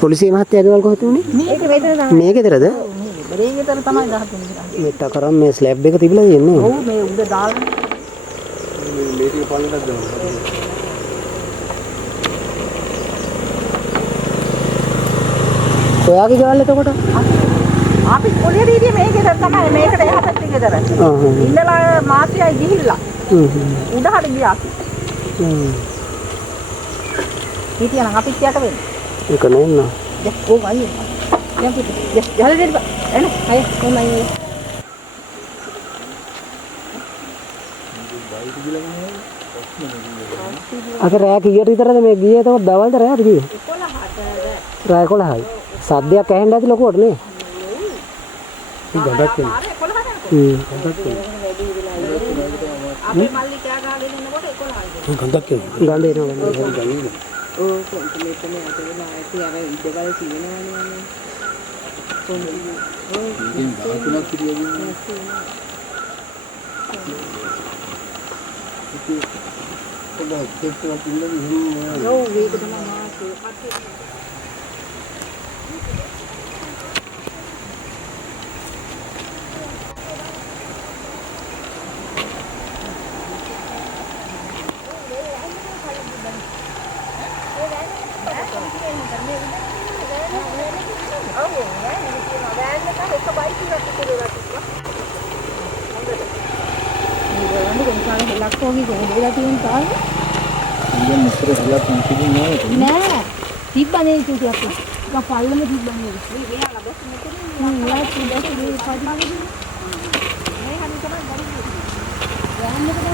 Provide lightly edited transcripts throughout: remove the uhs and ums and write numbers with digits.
පොලිසිය මහත්තයාගේ වල කොහෙද උනේ? මේක වේදන තමයි. මේ ගෙදරද? මේ ගෙදර තමයි 13 මෙත්ත කරන් මේ ස්ලැබ් එක තිබිලා තියෙන්නේ. ඔව් මේ උඩ දාලා මේ ටික පල්ලෙටත් දානවා. ඔයාගේ ගෙවල් එතකොට? අපි පොලියට ඉන්නේ මේ ගෙදර තමයි මේකට එහා පැත්තේ ගෙදර. ඉන්නලා මාසියයි ගිහිල්ලා. උඩහට ගියා. හිටියනම් අපිත් යට වෙන්නේ. ඒක නේන්න. ඕක අයියේ. දැන් පුතේ. යහල දෙන්න බා. එන්න. අය කොහමයි. අද රෑ කීයට විතරද මේ ගියේ? එතකොට දවල්ද රෑද ගියේ? 11ට. රෑ 11යි. සද්දයක් ඇහෙන්න ඇති ලොකුවට නේ. ගඳක් එනවා. ගඳක් අපේ මල්ලි කෑ ගහගෙන ඉන්නකොට 11යි. ගඳක් එනවා. ගඳ එනවා. ඕ කොන්ට මෙතන ඇදලා ඇටි අර ඉඩවල තියෙනවනේ. ඉතින් 13ක් පිළිවෙලින් ඔව් මේක තමයි මාසේ පස්සේ ලක්කෝගේ ගොඩේලා තියෙන තාල ඉතින් මුස්තර හිලා තිබුණේ නෑ තිබ්බනේ ඉතියක් එක පල්ලම තිබ්බනේ මේ මෙයාලා බස් මෙතන නෑ තිබ්බේ මේ පාටිමනේ මේ හැම තමයි ගන්නේ යන්නකද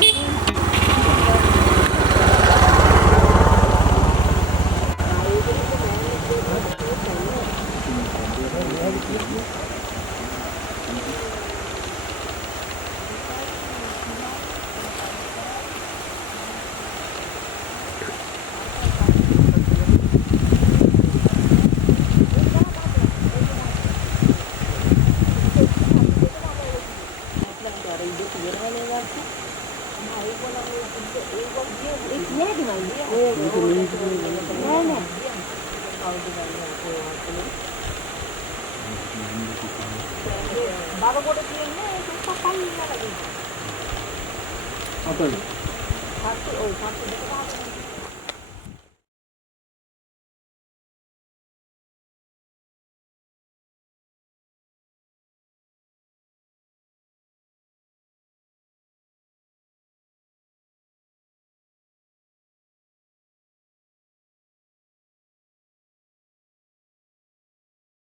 බබකොට කියන්නේ සුප්පප්පයි ඉන්නලා අපල හත් ඔය හත් දෙක